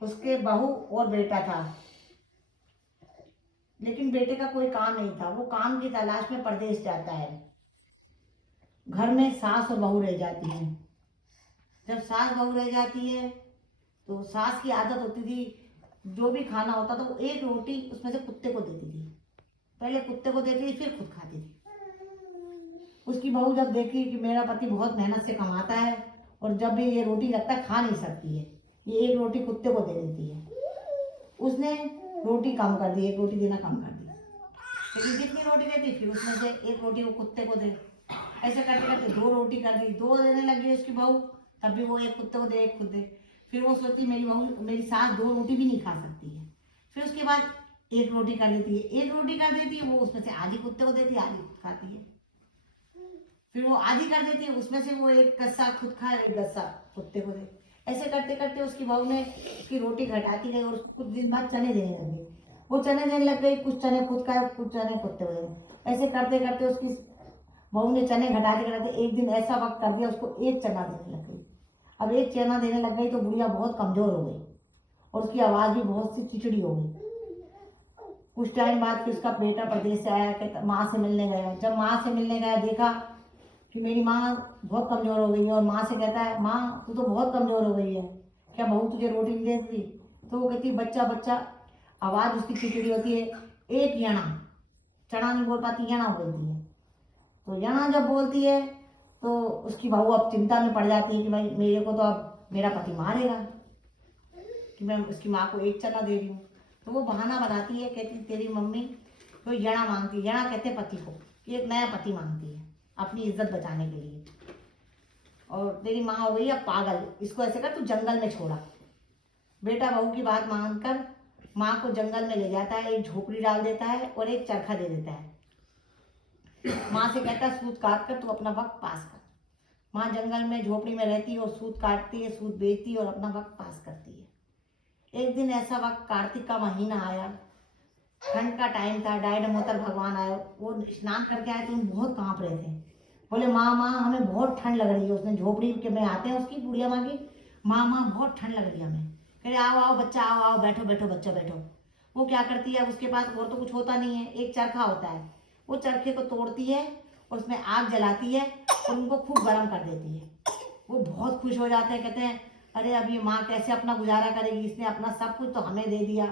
उसके बहू और बेटा था, लेकिन बेटे का कोई काम नहीं था। वो काम की तलाश में परदेश जाता है। घर में सास और बहू रह जाती हैं। जब सास बहू रह जाती है तो सास की आदत होती थी, जो भी खाना होता था वो एक रोटी उसमें से कुत्ते को देती थी। पहले कुत्ते को देती थी, फिर खुद खाती थी। उसकी बहू जब देखी कि मेरा पति बहुत मेहनत से कमाता है और जब भी ये रोटी लगता है खा नहीं सकती है, ये एक रोटी कुत्ते को दे देती है, उसने रोटी कम कर दी, एक रोटी देना कम कर दी। लेकिन जितनी रोटी देती फिर उसमें से एक रोटी वो कुत्ते को दे। ऐसे करते करते दो रोटी कर दी, दो देने लगी उसकी बहू, तब भी वो एक कुत्ते को दे एक खुद दे। फिर वो सोचती मेरी बहू मेरी सास दो रोटी भी नहीं खा सकती है। फिर उसके बाद एक रोटी कर देती है, एक रोटी कर देती है, वो उसमें से आधी कुत्ते को देती है, आधी खुद खाती है। फिर वो आधी कर देती है, उसमें से वो एक गस्सा खुद खाए, एक गस्सा कुत्ते को दे। ऐसे करते करते उसकी बहू ने उसकी रोटी घटाती गई और उसको कुछ दिन बाद चने देने लगी। वो चने देने लग गई, कुछ चने खुद खाए, कुछ चने कुत्ते को दे। ऐसे करते करते उसकी बहू ने चने घटाते घटाते एक दिन ऐसा वक्त कर दिया, उसको एक चना देने लग गई। अब एक चना देने लग गई तो बुढ़िया बहुत कमजोर हो गई और उसकी आवाज भी बहुत सी चिचड़ी हो गई। कुछ टाइम बाद फिर उसका बेटा प्रदेश से आया, कहता माँ से मिलने गया। जब माँ से मिलने गया, देखा कि मेरी माँ बहुत कमजोर हो गई है, और माँ से कहता है माँ तू तो बहुत कमजोर हो गई है, क्या बहू तुझे रोटी नहीं देती? तो वो कहती बच्चा बच्चा, आवाज उसकी खिचड़ी होती है, एक यणा, चना नहीं बोल पाती, यणा बोलती है। तो यणा जब बोलती है तो उसकी बहू अब चिंता में पड़ जाती है कि भाई मेरे को तो अब मेरा पति मारेगा कि मैं उसकी माँ को एक चना दे रही हूँ। तो वो बहाना बनाती है, कहती तेरी मम्मी तो यणा मांगती है, यणा कहते पति को, कि एक नया पति मांगती है अपनी इज्जत बचाने के लिए। और तेरी माँ हो गई अब पागल, इसको ऐसे कर तू जंगल में छोड़ा। बेटा बहू की बात मानकर माँ को जंगल में ले जाता है, एक झोपड़ी डाल देता है और एक चरखा दे देता है। माँ से कहता है सूत काट कर तू अपना वक्त पास कर। माँ जंगल में झोपड़ी में रहती है और सूत काटती है, सूत बेचती है और अपना वक्त पास करती है। एक दिन ऐसा वक्त कार्तिक का महीना आया, ठंड का टाइम था, डायनमोतर भगवान आए, वो स्नान करके आए तो वो बहुत कांप रहे थे। बोले माँ माँ हमें बहुत ठंड लग रही है। उसने झोपड़ी के में आते हैं उसकी बुढ़िया माँ की, माँ माँ बहुत ठंड लग रही है हमें। कह रहे आओ आओ बच्चा, आओ आओ बैठो बैठो बच्चा बैठो। वो क्या करती है, उसके पास और तो कुछ होता नहीं है, एक चरखा होता है, वो चरखे को तोड़ती है और उसमें आग जलाती है और उनको खूब गर्म कर देती है। वो बहुत खुश हो जाते हैं, कहते हैं अरे अब ये माँ कैसे अपना गुजारा करेगी, इसने अपना सब कुछ तो हमें दे दिया।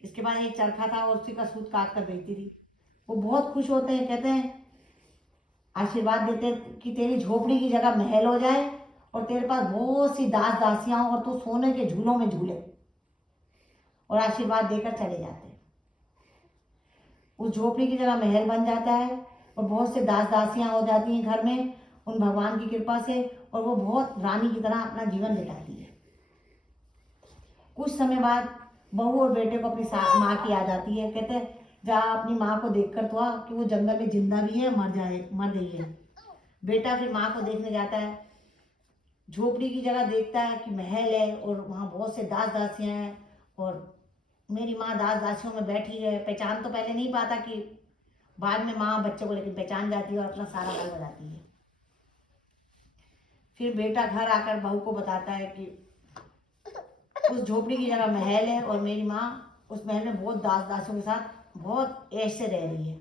इसके बाद एक चरखा था और उसी का सूत काट कर बेचती थी। वो बहुत खुश होते हैं, कहते हैं आशीर्वाद देते हैं कि तेरी झोपड़ी की जगह महल हो जाए और तेरे पास बहुत सी दास दासियां हो और तू सोने के झूलों में झूले, और आशीर्वाद देकर चले जाते हैं। उस झोपड़ी की जगह महल बन जाता है और बहुत से दास दासियां हो जाती हैं घर में उन भगवान की कृपा से, और वो बहुत रानी की तरह अपना जीवन बिताती है। कुछ समय बाद बहू और बेटे को अपनी माँ की याद आती है। कहते हैं जा अपनी माँ को देखकर तो आ कि वो जंगल में जिंदा भी है मर गई है। बेटा फिर माँ को देखने जाता है, झोपड़ी की जगह देखता है कि महल है और वहाँ बहुत से दास दासियां हैं और मेरी माँ दास दासियों में बैठी है। पहचान तो पहले नहीं पाता, कि बाद में माँ बच्चे को लेकिन पहचान जाती है और अपना सारा हाल बताती है। फिर बेटा घर आकर बहू को बताता है कि उस झोपड़ी की जगह महल है और मेरी माँ उस महल में बहुत दास दासियों के साथ बहुत ऐश से रह रही है।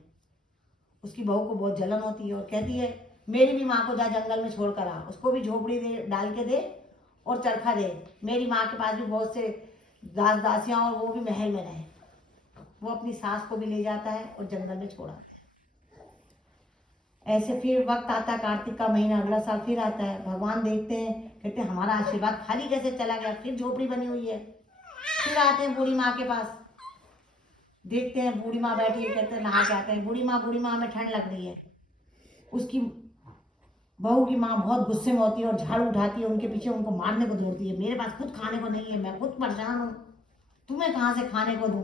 उसकी बहू को बहुत जलन होती है और कहती है मेरी भी माँ को जा जंगल में छोड़ कर आ, उसको भी झोपड़ी दे डाल के दे और चरखा दे, मेरी माँ के पास भी बहुत से दास दासियां और वो भी महल में रहे। वो अपनी सास को भी ले जाता है और जंगल में छोड़ा। ऐसे फिर वक्त आता है, कार्तिक का महीना, अगला साल फिर आता है। भगवान देखते हैं, कहते हैं हमारा आशीर्वाद खाली कैसे चला गया, फिर झोपड़ी बनी हुई है। फिर आते हैं बूढ़ी माँ के पास, देखते हैं बूढ़ी माँ बैठी है, कहते हैं नहा के आते हैं। बूढ़ी माँ हमें ठंड लग रही है। उसकी बहू की माँ बहुत गुस्से में होती है और झाड़ू उठाती है उनके पीछे, उनको मारने को दौड़ती है। मेरे पास खुद खाने को नहीं है, मैं खुद परेशान हूँ, तुम्हें कहाँ से खाने को दूँ?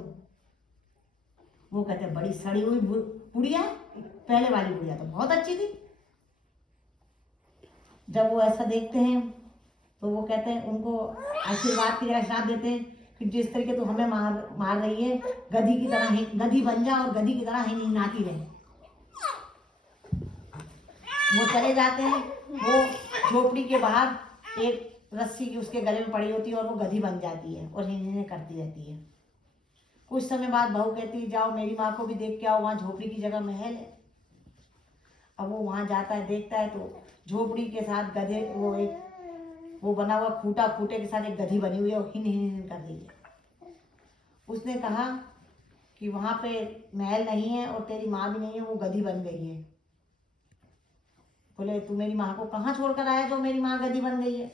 वो कहते हैं बड़ी सड़ी हुई बुढ़िया, पहले वाली बुढ़िया तो बहुत अच्छी थी। जब वो ऐसा देखते हैं तो वो कहते हैं, उनको आशीर्वाद की जगह श्राप देते हैं कि जिस तरीके तू हमें मार रही है, गधी की तरह ही गधी बन जा और गधी की तरह ही नहाती रहे। वो चले जाते हैं। वो झोपड़ी के बाहर एक रस्सी की उसके गले में पड़ी होती है और वो गधी बन जाती है और हिन करती रहती है। कुछ समय बाद बहू कहती है जाओ मेरी माँ को भी देख के आओ, वहाँ झोपड़ी की जगह महल है। अब वो वहाँ जाता है, देखता है तो झोपड़ी के साथ गधे वो बना हुआ खूंटे के साथ एक गधी बनी हुई है और हिन हिन हिन कर रही है। उसने कहा कि वहाँ पे महल नहीं है और तेरी माँ भी नहीं है, वो गधी बन गई है। बोले तू मेरी माँ को कहाँ छोड़कर आया जो मेरी माँ गधी बन गई है?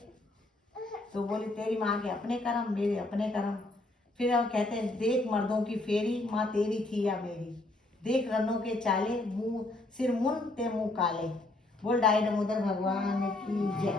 तो बोले तेरी माँ के अपने कर्म, मेरे अपने कर्म। फिर हम कहते हैं देख मर्दों की फेरी, माँ तेरी थी या मेरी। देख रनों के चाले, मुंह सिर मुन ते मुंह काले। बोल डाई दामोदर भगवान की जय।